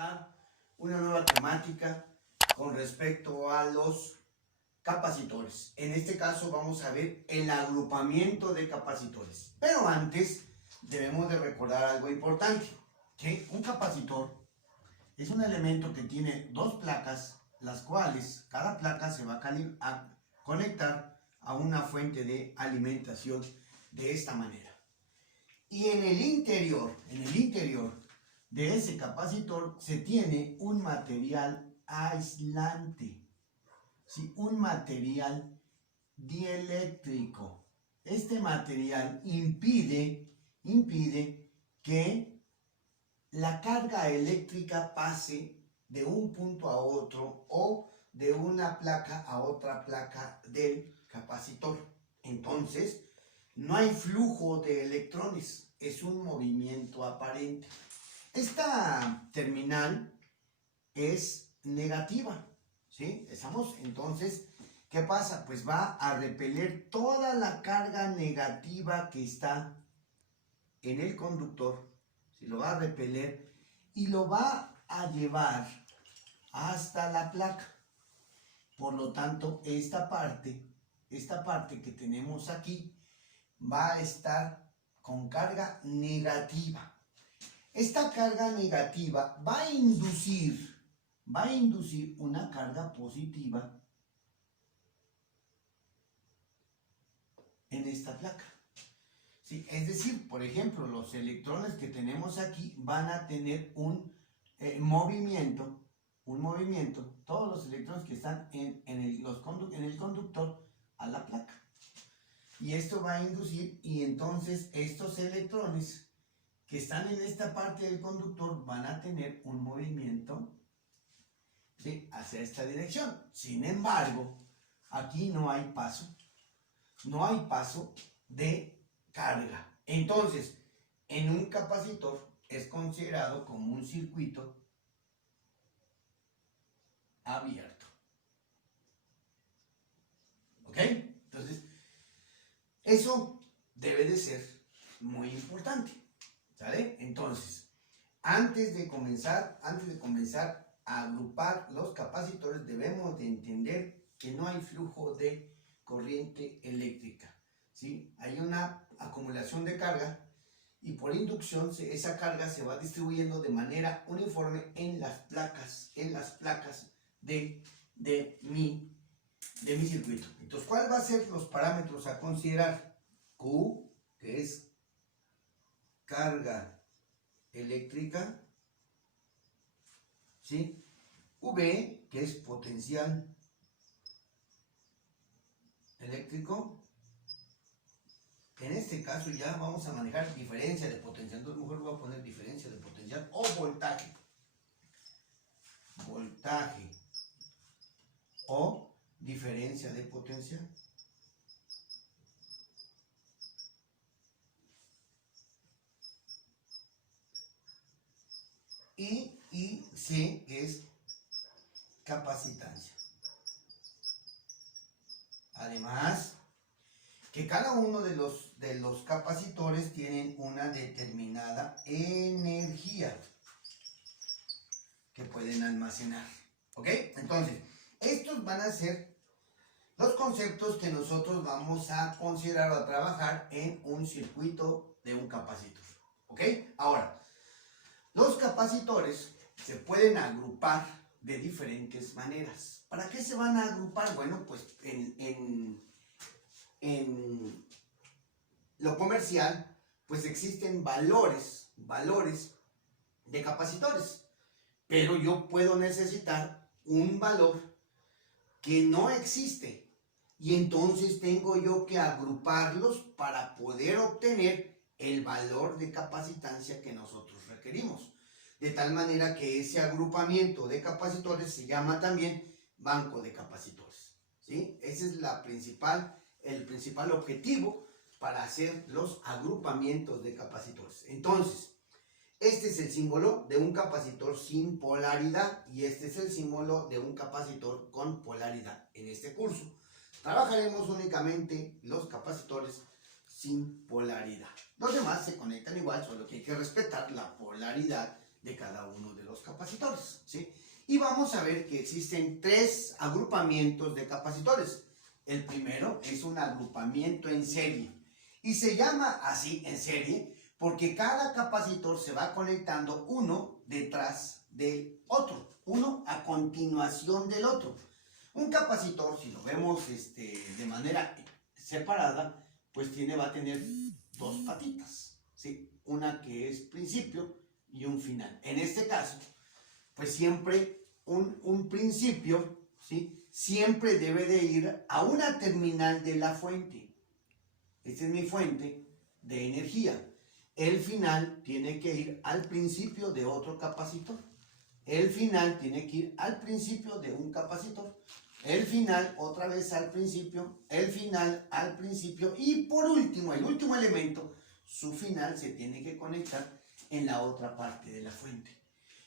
tratar una nueva temática con respecto a los capacitores. En este caso vamos a ver el agrupamiento de capacitores. Pero antes debemos de recordar algo importante, que un capacitor es un elemento que tiene dos placas, las cuales cada placa se va a conectar a una fuente de alimentación de esta manera. Y en el interior de ese capacitor se tiene un material aislante, ¿sí? Un material dieléctrico. Este material impide que la carga eléctrica pase de un punto a otro o de una placa a otra placa del capacitor. Entonces, no hay flujo de electrones, es un movimiento aparente. Esta terminal es negativa, ¿sí? Entonces, ¿qué pasa? Pues va a repeler toda la carga negativa que está en el conductor, ¿sí? Lo va a repeler y lo va a llevar hasta la placa. Por lo tanto, esta parte que tenemos aquí va a estar con carga negativa. Esta carga negativa va a inducir una carga positiva en esta placa. ¿Sí? Es decir, por ejemplo, los electrones que tenemos aquí van a tener un movimiento, todos los electrones que están en el conductor a la placa. Y esto va a inducir, y entonces estos electrones que están en esta parte del conductor van a tener un movimiento, ¿sí?, hacia esta dirección. Sin embargo, aquí no hay paso de carga. Entonces, en un capacitor es considerado como un circuito abierto. ¿Ok? Entonces, eso debe de ser muy importante, ¿sale? Entonces, antes de comenzar a agrupar los capacitores, debemos de entender que no hay flujo de corriente eléctrica, ¿sí? Hay una acumulación de carga y por inducción esa carga se va distribuyendo de manera uniforme en las placas de mi circuito. Entonces, ¿cuál va a ser los parámetros a considerar? Q, que es carga eléctrica, ¿sí? V, que es potencial eléctrico. En este caso ya vamos a manejar diferencia de potencial, entonces mejor voy a poner diferencia de potencial o voltaje. Voltaje o diferencia de potencial. Y C es capacitancia. Además, que cada uno de los capacitores tienen una determinada energía que pueden almacenar. ¿Ok? Entonces, estos van a ser los conceptos que nosotros vamos a considerar o a trabajar en un circuito de un capacitor. ¿Ok? Ahora, los capacitores se pueden agrupar de diferentes maneras. ¿Para qué se van a agrupar? Bueno, pues en lo comercial, pues existen valores de capacitores, pero yo puedo necesitar un valor que no existe y entonces tengo yo que agruparlos para poder obtener el valor de capacitancia que nosotros requerimos. De tal manera que ese agrupamiento de capacitores se llama también banco de capacitores, ¿sí? Ese es el principal objetivo para hacer los agrupamientos de capacitores. Entonces, este es el símbolo de un capacitor sin polaridad y este es el símbolo de un capacitor con polaridad. En este curso trabajaremos únicamente los capacitores sin polaridad. Los demás se conectan igual, solo que hay que respetar la polaridad de cada uno de los capacitores, ¿sí? Y vamos a ver que existen 3 agrupamientos de capacitores. El primero es un agrupamiento en serie y se llama así en serie porque cada capacitor se va conectando uno detrás del otro, uno a continuación del otro. Un capacitor, si lo vemos de manera separada, pues va a tener 2 patitas, ¿sí? Una que es principio y un final. En este caso, pues siempre un principio, ¿sí? Siempre debe de ir a una terminal de la fuente. Esta es mi fuente de energía. El final tiene que ir al principio de otro capacitor. El final tiene que ir al principio de un capacitor. El final otra vez al principio. El final al principio. Y por último, el último elemento, su final se tiene que conectar en la otra parte de la fuente.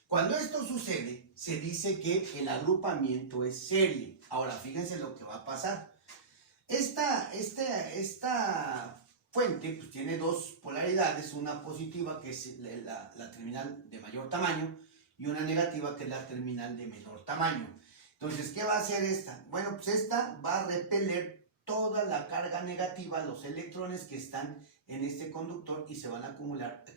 Cuando esto sucede, se dice que el agrupamiento es serie. Ahora, fíjense lo que va a pasar. Esta fuente pues, tiene 2 polaridades, una positiva que es la terminal de mayor tamaño y una negativa que es la terminal de menor tamaño. Entonces, ¿qué va a hacer esta? Bueno, pues esta va a repeler toda la carga negativa, los electrones que están en este conductor y se van a acumular aquí.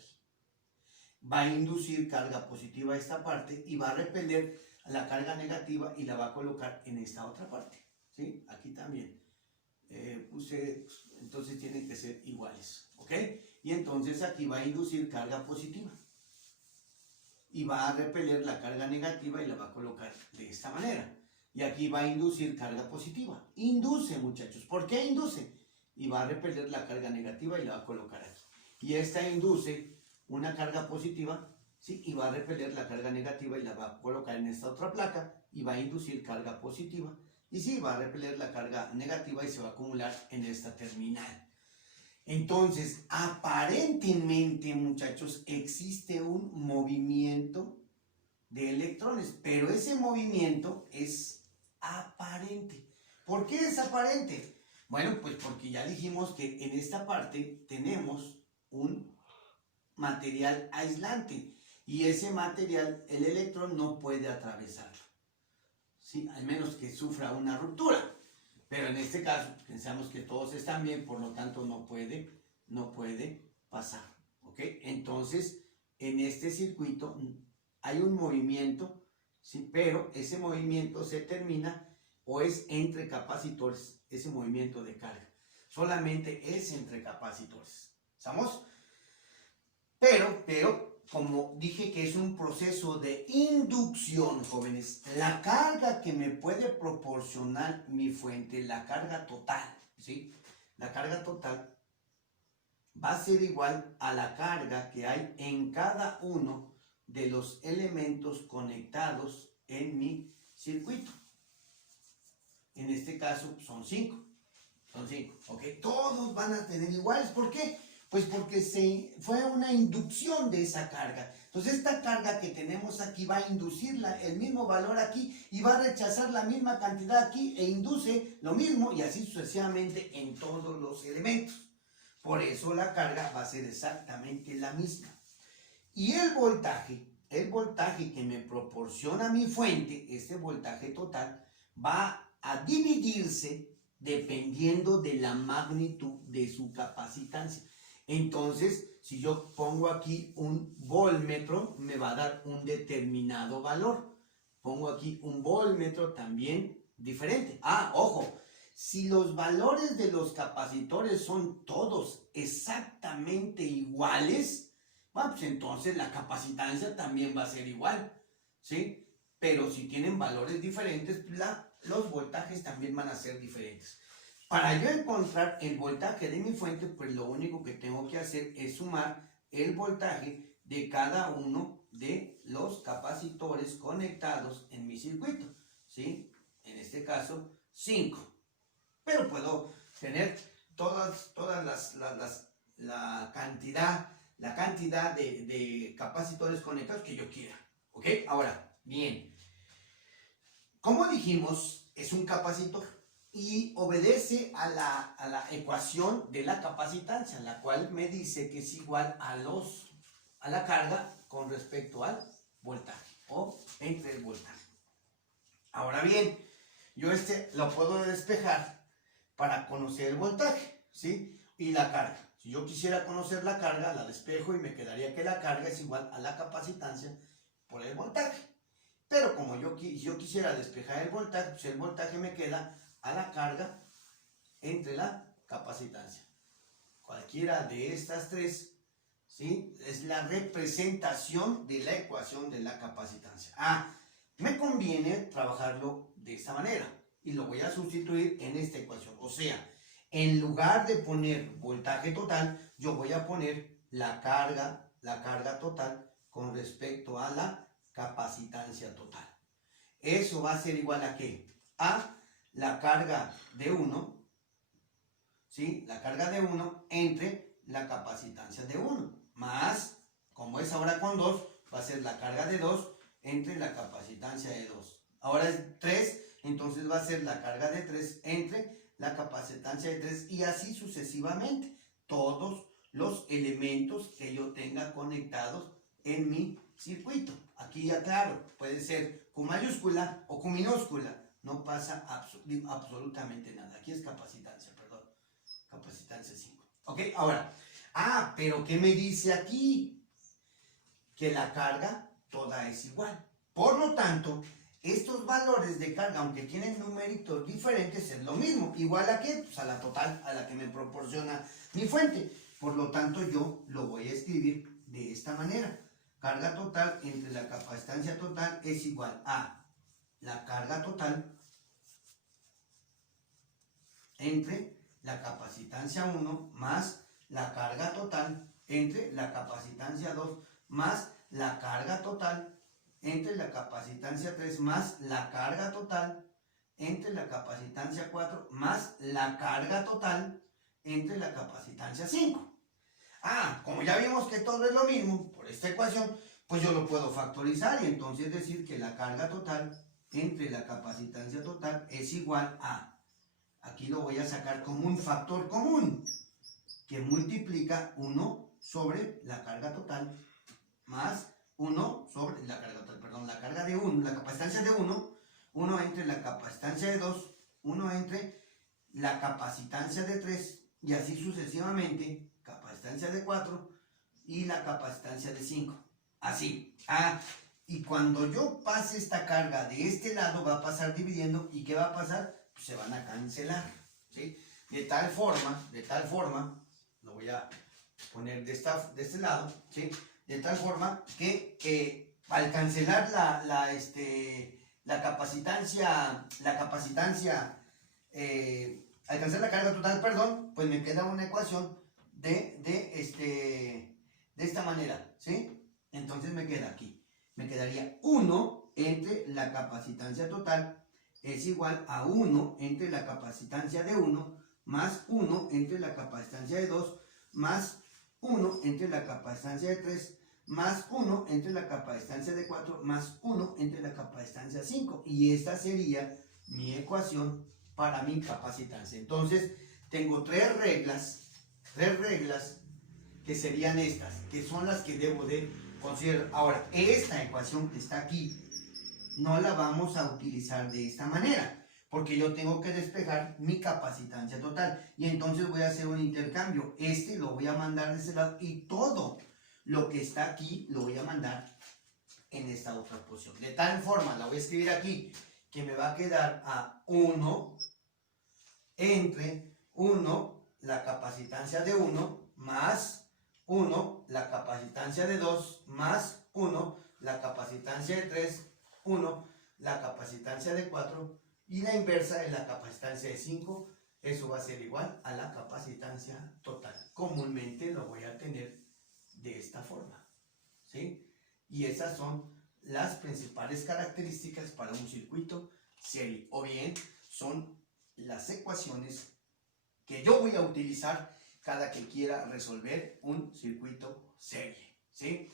Va a inducir carga positiva a esta parte y va a repeler la carga negativa y la va a colocar en esta otra parte, ¿sí? Aquí también. Entonces tienen que ser iguales, ¿ok? Y entonces aquí va a inducir carga positiva y va a repeler la carga negativa y la va a colocar de esta manera. Y aquí va a inducir carga positiva. Induce, muchachos. ¿Por qué induce? Y va a repeler la carga negativa y la va a colocar aquí. Y esta induce una carga positiva, ¿sí? Y va a repeler la carga negativa y la va a colocar en esta otra placa y va a inducir carga positiva. Y sí, va a repeler la carga negativa y se va a acumular en esta terminal. Entonces, aparentemente, muchachos, existe un movimiento de electrones, pero ese movimiento es aparente. ¿Por qué es aparente? Bueno, pues porque ya dijimos que en esta parte tenemos un material aislante y ese material, el electrón no puede atravesarlo, ¿sí? Al menos que sufra una ruptura. Pero en este caso, pensamos que todos están bien, por lo tanto no puede pasar, ¿ok? Entonces, en este circuito hay un movimiento, ¿sí? Pero ese movimiento se termina o es entre capacitores, ese movimiento de carga. Solamente es entre capacitores, ¿estamos? Pero, como dije que es un proceso de inducción, jóvenes, la carga que me puede proporcionar mi fuente, la carga total, ¿sí? La carga total va a ser igual a la carga que hay en cada uno de los elementos conectados en mi circuito. En este caso son 5. Son 5, ¿ok? Todos van a tener iguales. ¿Por qué? Pues porque fue una inducción de esa carga. Entonces esta carga que tenemos aquí va a inducir el mismo valor aquí y va a rechazar la misma cantidad aquí e induce lo mismo y así sucesivamente en todos los elementos. Por eso la carga va a ser exactamente la misma. Y el voltaje que me proporciona mi fuente, este voltaje total, va a dividirse dependiendo de la magnitud de su capacitancia. Entonces, si yo pongo aquí un voltmetro, me va a dar un determinado valor. Pongo aquí un voltmetro también diferente. Ah, ojo, si los valores de los capacitores son todos exactamente iguales, bueno, pues entonces la capacitancia también va a ser igual, ¿sí? Pero si tienen valores diferentes, los voltajes también van a ser diferentes. Para yo encontrar el voltaje de mi fuente, pues lo único que tengo que hacer es sumar el voltaje de cada uno de los capacitores conectados en mi circuito, ¿sí? En este caso, 5. Pero puedo tener la cantidad de capacitores conectados que yo quiera, ¿ok? Ahora, bien, como dijimos, es un capacitor y obedece a la ecuación de la capacitancia, la cual me dice que es igual a la carga con respecto al voltaje o entre el voltaje. Ahora bien, yo lo puedo despejar para conocer el voltaje, ¿sí? Y la carga. Si yo quisiera conocer la carga, la despejo y me quedaría que la carga es igual a la capacitancia por el voltaje. Pero como yo quisiera despejar el voltaje, pues el voltaje me queda a la carga entre la capacitancia. Cualquiera de estas tres, ¿sí? Es la representación de la ecuación de la capacitancia. Me conviene trabajarlo de esta manera y lo voy a sustituir en esta ecuación. O sea, en lugar de poner voltaje total, yo voy a poner la carga total con respecto a la capacitancia total. Eso va a ser igual a ¿qué? A la carga de 1, ¿sí? La carga de 1 entre la capacitancia de 1, más, como es ahora con 2, va a ser la carga de 2 entre la capacitancia de 2. Ahora es 3, entonces va a ser la carga de 3 entre la capacitancia de 3 y así sucesivamente. Todos los elementos que yo tenga conectados en mi circuito. Aquí ya claro, puede ser Q mayúscula o Q minúscula. No pasa absolutamente nada. Aquí es capacitancia, perdón. Capacitancia 5. ¿Ok? Ahora. Pero ¿qué me dice aquí? Que la carga toda es igual. Por lo tanto, estos valores de carga, aunque tienen numeritos diferentes, es lo mismo. ¿Igual a qué? Pues a la total, a la que me proporciona mi fuente. Por lo tanto, yo lo voy a escribir de esta manera. Carga total entre la capacitancia total es igual a la carga total entre la capacitancia 1 más la carga total entre la capacitancia 2 más la carga total entre la capacitancia 3 más la carga total entre la capacitancia 4 más la carga total entre la capacitancia 5. Como ya vimos que todo es lo mismo por esta ecuación, pues yo lo puedo factorizar y entonces decir que la carga total entre la capacitancia total es igual a, aquí lo voy a sacar como un factor común, que multiplica 1 sobre la carga total más 1 sobre la carga total, perdón, la carga de 1, la capacitancia de 1, 1 entre la capacitancia de 2, 1 entre la capacitancia de 3 y así sucesivamente, capacitancia de 4 y la capacitancia de 5. Así. Y cuando yo pase esta carga de este lado va a pasar dividiendo y ¿qué va a pasar? Pues se van a cancelar, ¿sí? De tal forma, lo voy a poner de este lado, ¿sí? De tal forma que al cancelar la capacitancia, al cancelar la carga total, perdón, pues me queda una ecuación de esta manera, ¿sí? Entonces me queda aquí, me quedaría 1 entre la capacitancia total es igual a 1 entre la capacitancia de 1 más 1 entre la capacitancia de 2 más 1 entre la capacitancia de 3 más 1 entre la capacitancia de 4 más 1 entre la capacitancia 5. Y esta sería mi ecuación para mi capacitancia. Entonces, tengo tres reglas que serían estas, que son las que debo de considerar. Ahora, esta ecuación que está aquí, no la vamos a utilizar de esta manera, porque yo tengo que despejar mi capacitancia total. Y entonces voy a hacer un intercambio. Lo voy a mandar de ese lado y todo lo que está aquí lo voy a mandar en esta otra posición. De tal forma, la voy a escribir aquí, que me va a quedar a 1 entre 1, la capacitancia de 1, más 1, la capacitancia de 2, más 1, la capacitancia de 3, 1, la capacitancia de 4 y la inversa de la capacitancia de 5. Eso va a ser igual a la capacitancia total. Comúnmente lo voy a tener de esta forma, ¿sí? Y esas son las principales características para un circuito serie, o bien son las ecuaciones que yo voy a utilizar cada que quiera resolver un circuito serie, ¿sí?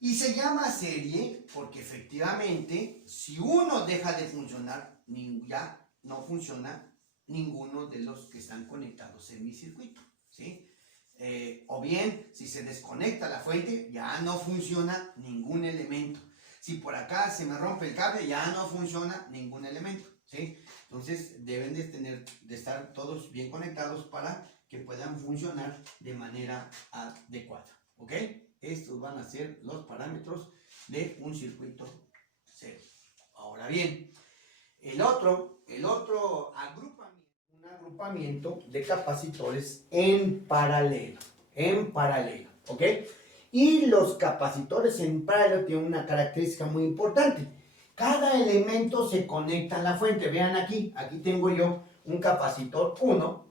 Y se llama serie porque efectivamente, si uno deja de funcionar, ya no funciona ninguno de los que están conectados en mi circuito, ¿sí? O bien, si se desconecta la fuente, ya no funciona ningún elemento. Si por acá se me rompe el cable, ya no funciona ningún elemento, ¿sí? Entonces deben de estar todos bien conectados para que puedan funcionar de manera adecuada, ¿ok? Estos van a ser los parámetros de un circuito cero. Ahora bien, el otro agrupamiento de capacitores en paralelo, ¿ok? Y los capacitores en paralelo tienen una característica muy importante. Cada elemento se conecta a la fuente. Vean aquí tengo yo un capacitor 1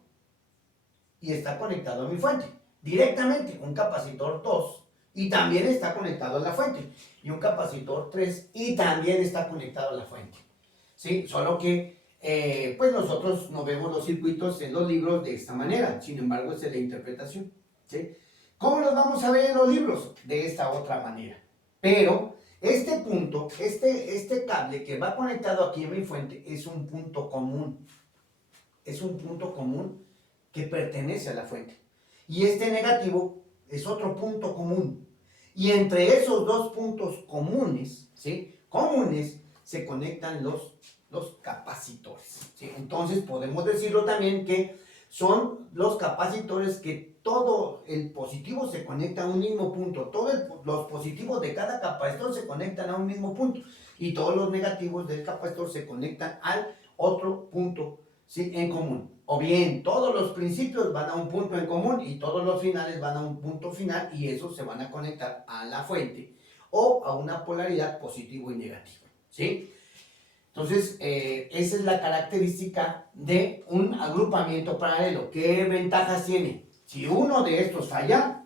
y está conectado a mi fuente. Directamente un capacitor 2 y también está conectado a la fuente. Y un capacitor 3 y también está conectado a la fuente. ¿Sí? Solo que pues nosotros no vemos los circuitos en los libros de esta manera. Sin embargo, esa es la interpretación. ¿Sí? ¿Cómo los vamos a ver en los libros? De esta otra manera. Pero este punto, este cable que va conectado aquí en mi fuente es un punto común. Es un punto común que pertenece a la fuente. Y este negativo es otro punto común. Y entre esos dos puntos comunes, ¿sí? Comunes, se conectan los capacitores, ¿sí? Entonces podemos decirlo también que son los capacitores que todo el positivo se conecta a un mismo punto. Todos los positivos de cada capacitor se conectan a un mismo punto. Y todos los negativos del capacitor se conectan al otro punto, ¿sí? En común. O bien, todos los principios van a un punto en común y todos los finales van a un punto final y esos se van a conectar a la fuente o a una polaridad positivo y negativo, ¿sí? Entonces, esa es la característica de un agrupamiento paralelo. ¿Qué ventajas tiene? Si uno de estos falla,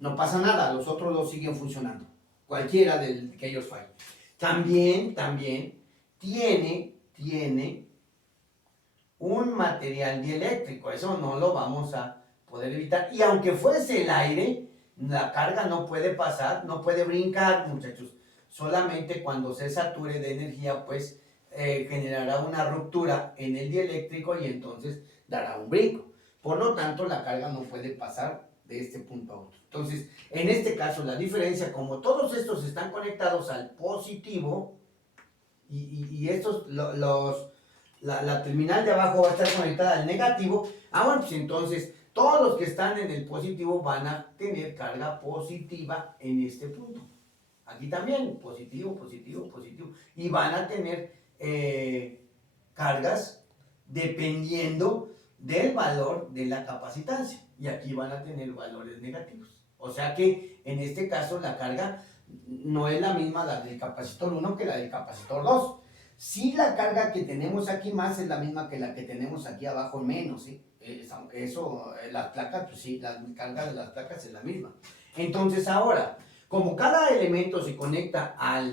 no pasa nada, los otros dos siguen funcionando, cualquiera de que ellos fallen. También tiene un material dieléctrico, eso no lo vamos a poder evitar. Y aunque fuese el aire, la carga no puede pasar, no puede brincar, muchachos. Solamente cuando se sature de energía, pues generará una ruptura en el dieléctrico y entonces dará un brinco. Por lo tanto, la carga no puede pasar de este punto a otro. Entonces, en este caso, la diferencia, como todos estos están conectados al positivo, y estos, la terminal de abajo va a estar conectada al negativo, bueno, pues entonces todos los que están en el positivo van a tener carga positiva en este punto. Aquí también, positivo, positivo, positivo. Y van a tener cargas dependiendo del valor de la capacitancia. Y aquí van a tener valores negativos. O sea que en este caso la carga no es la misma la del capacitor 1 que la del capacitor 2. Sí, la carga que tenemos aquí más es la misma que la que tenemos aquí abajo menos, ¿sí? Aunque eso, las placas, pues sí, la carga de las placas es la misma. Entonces ahora, como cada elemento se conecta a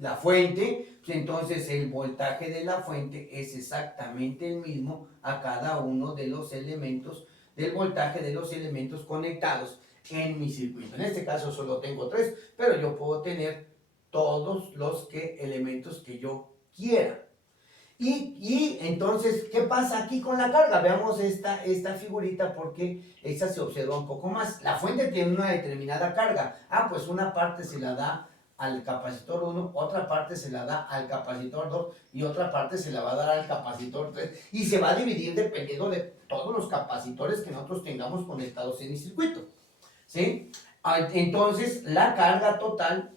la fuente, pues entonces el voltaje de la fuente es exactamente el mismo a cada uno de los elementos, del voltaje de los elementos conectados en mi circuito. En este caso solo tengo 3, pero yo puedo tener todos los elementos que yo quiera. Y entonces, ¿qué pasa aquí con la carga? Veamos esta figurita porque esta se observa un poco más. La fuente tiene una determinada carga. Pues una parte se la da al capacitor 1, otra parte se la da al capacitor 2 y otra parte se la va a dar al capacitor 3 y se va a dividir dependiendo de todos los capacitores que nosotros tengamos conectados en el circuito, ¿sí? Entonces, la carga total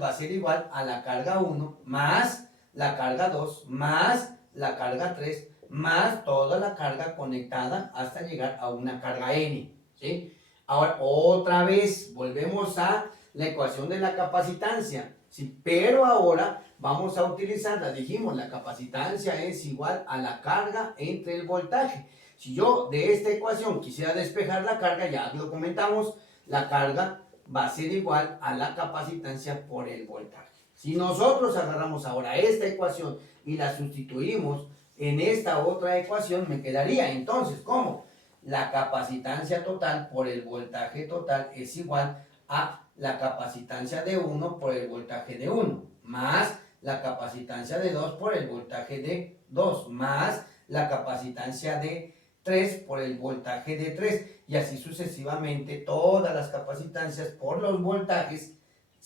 va a ser igual a la carga 1 más la carga 2 más la carga 3 más toda la carga conectada hasta llegar a una carga N, ¿sí? Ahora, otra vez, volvemos a la ecuación de la capacitancia, ¿sí? Pero ahora vamos a utilizarla. Dijimos, la capacitancia es igual a la carga entre el voltaje. Si yo de esta ecuación quisiera despejar la carga, ya lo comentamos, la carga va a ser igual a la capacitancia por el voltaje. Si nosotros agarramos ahora esta ecuación y la sustituimos en esta otra ecuación, me quedaría entonces, ¿cómo? La capacitancia total por el voltaje total es igual a la capacitancia de 1 por el voltaje de 1, más la capacitancia de 2 por el voltaje de 2, más la capacitancia de 3 por el voltaje de 3, y así sucesivamente todas las capacitancias por los voltajes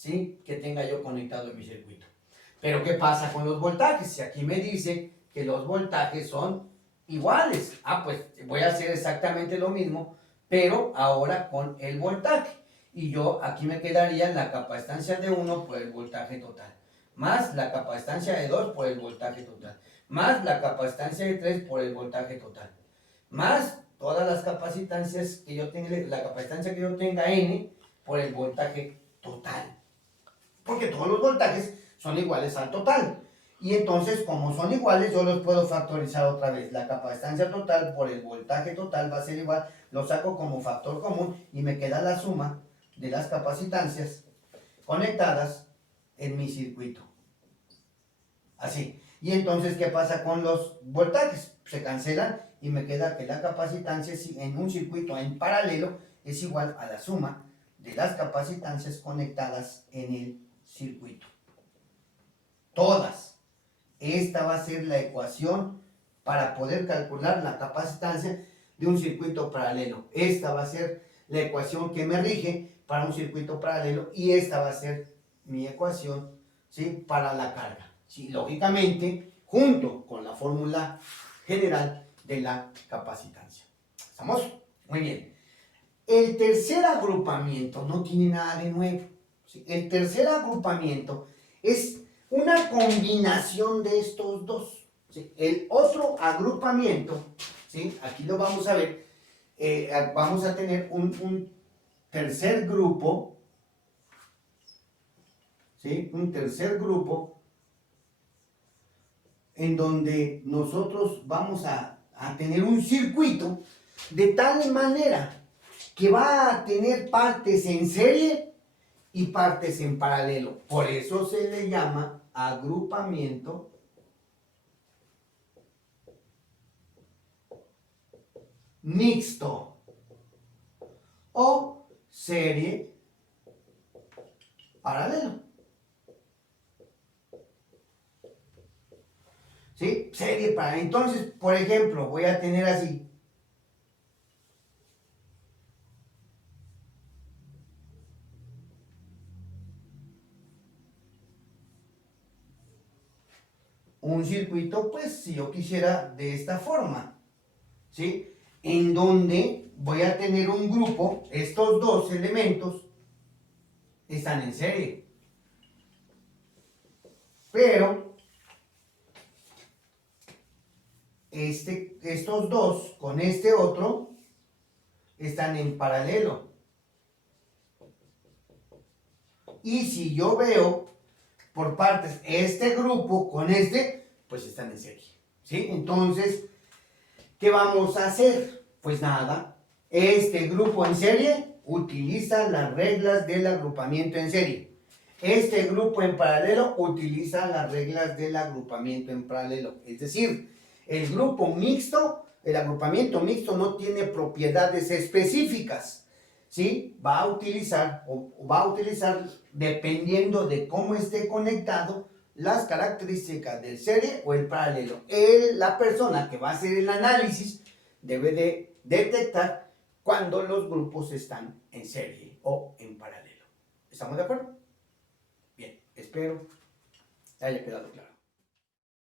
¿sí?, que tenga yo conectado en mi circuito. Pero ¿qué pasa con los voltajes? Si aquí me dice que los voltajes son iguales, pues voy a hacer exactamente lo mismo, pero ahora con el voltaje. Y yo aquí me quedaría la capacitancia de 1 por el voltaje total, más la capacitancia de 2 por el voltaje total, más la capacitancia de 3 por el voltaje total, más todas las capacitancias que yo tenga, la capacitancia que yo tenga N por el voltaje total. Porque todos los voltajes son iguales al total. Y entonces, como son iguales, yo los puedo factorizar otra vez. La capacitancia total por el voltaje total va a ser igual, lo saco como factor común y me queda la suma de las capacitancias conectadas en mi circuito. Así. Y entonces, ¿qué pasa con los voltajes? Se cancelan y me queda que la capacitancia en un circuito en paralelo es igual a la suma de las capacitancias conectadas en el circuito. Todas. Esta va a ser la ecuación para poder calcular la capacitancia de un circuito paralelo. Esta va a ser la ecuación que me rige para un circuito paralelo y esta va a ser mi ecuación, ¿sí?, para la carga. ¿Sí? Lógicamente, junto con la fórmula general de la capacitancia. ¿Estamos? Muy bien. El tercer agrupamiento no tiene nada de nuevo. ¿Sí? El tercer agrupamiento es una combinación de estos dos. ¿Sí? El otro agrupamiento, ¿sí?, aquí lo vamos a ver, vamos a tener un tercer grupo, ¿sí?, un tercer grupo en donde nosotros vamos a tener un circuito de tal manera que va a tener partes en serie y partes en paralelo. Por eso se le llama agrupamiento mixto o serie paralelo. ¿Sí? Serie paralelo. Entonces, por ejemplo, voy a tener así. Un circuito, pues, si yo quisiera de esta forma, ¿sí?, en donde voy a tener un grupo, estos dos elementos están en serie, pero estos dos con este otro están en paralelo. Y si yo veo por partes este grupo con este, pues están en serie, ¿sí? Entonces, ¿qué vamos a hacer? Pues nada, este grupo en serie utiliza las reglas del agrupamiento en serie. Este grupo en paralelo utiliza las reglas del agrupamiento en paralelo. Es decir, el grupo mixto, el agrupamiento mixto no tiene propiedades específicas, ¿sí? Va a utilizar dependiendo de cómo esté conectado las características del serie o el paralelo. La persona que va a hacer el análisis debe de detectar cuando los grupos están en serie o en paralelo. ¿Estamos de acuerdo? Bien, espero que haya quedado claro.